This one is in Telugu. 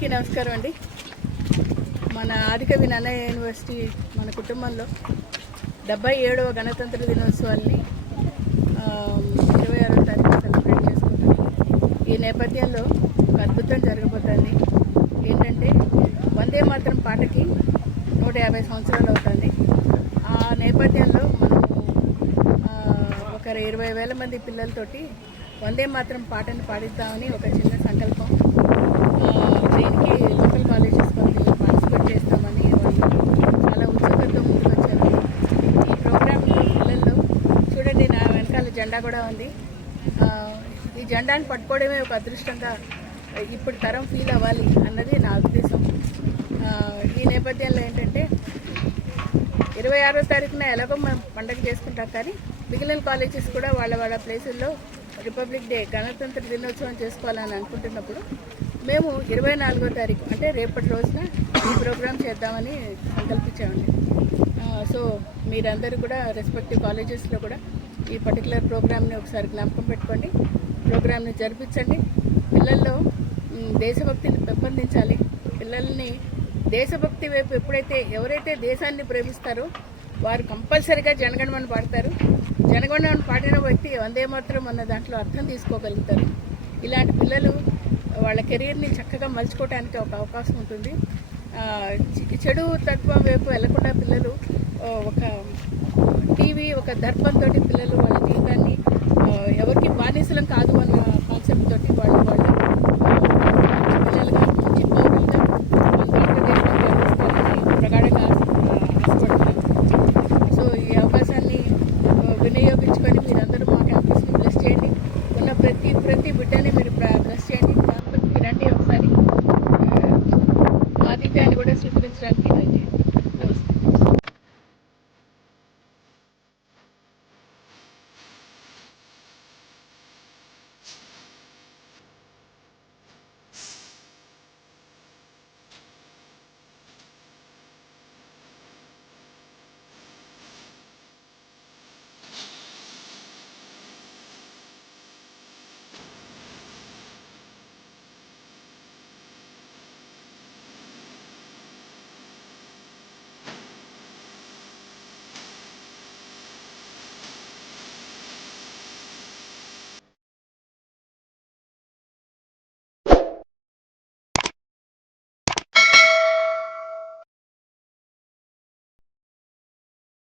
అందరికీ నమస్కారం అండి. మన ఆదికవి నన్నయ్య యూనివర్సిటీ మన కుటుంబంలో 77వ గణతంత్ర దినోత్సవాన్ని 26వ తారీఖు సెలబ్రేట్ చేసుకుంటాం. ఈ నేపథ్యంలో ఒక అద్భుతం జరగబోతుంది. ఏంటంటే వందే మాతరం పాటకి 150 సంవత్సరాలు అవుతుంది. ఆ నేపథ్యంలో మనం ఒక 20,000 మంది పిల్లలతోటి వందే మాతరం పాటను పాడిద్దామని ఒక చిన్న సంకల్పం. దీనికి లోకల్ కాలేజెస్ వాళ్ళు పార్టిసిపేట్ చేస్తామని వాళ్ళు చాలా ఉత్సుకతతో ముందుకు వచ్చారు. ఈ ప్రోగ్రామ్ పిల్లల్లో చూడండి, నా వెనకాల జెండా కూడా ఉంది. ఈ జెండాను పట్టుకోవడమే ఒక అదృష్టంగా ఇప్పుడు తరం ఫీల్ అవ్వాలి అన్నది నా ఉద్దేశం. ఈ నేపథ్యంలో ఏంటంటే 26వ తారీఖున ఎలాగో మనం పండగ చేసుకుంటాం, కానీ మిగిలిన కాలేజెస్ కూడా వాళ్ళ ప్లేసుల్లో రిపబ్లిక్ డే గణతంత్ర దినోత్సవం చేసుకోవాలని అనుకుంటున్నప్పుడు మేము 24వ తారీఖు అంటే రేపటి రోజున ఈ ప్రోగ్రాం చేద్దామని సంకల్పించామండి. సో మీరందరూ కూడా రెస్పెక్టివ్ కాలేజెస్లో కూడా ఈ పర్టికులర్ ప్రోగ్రామ్ని ఒకసారి జ్ఞాపకం పెట్టుకోండి, ప్రోగ్రామ్ని జరిపించండి. పిల్లల్లో దేశభక్తిని పెంపొందించాలి. పిల్లల్ని దేశభక్తి వైపు ఎవరైతే దేశాన్ని ప్రేమిస్తారో వారు కంపల్సరీగా జనగణమన పాడతారు. జనగణమన పాడిన వ్యక్తి వందే మాతరం అన్న దాంట్లో అర్థం తీసుకోగలుగుతారు. ఇలాంటి పిల్లలు వాళ్ళ కెరీర్ని చక్కగా మలుచుకోవడానికి ఒక అవకాశం ఉంటుంది. చెడు తత్వం వైపు వెళ్లకుండా పిల్లలు ఒక టీవీ ఒక దర్పంతో పిల్లలు వాళ్ళ జీవితాన్ని ఎవరికి బానిసలం కాదు అన్న కాన్సెప్ట్ తోటి వాళ్ళు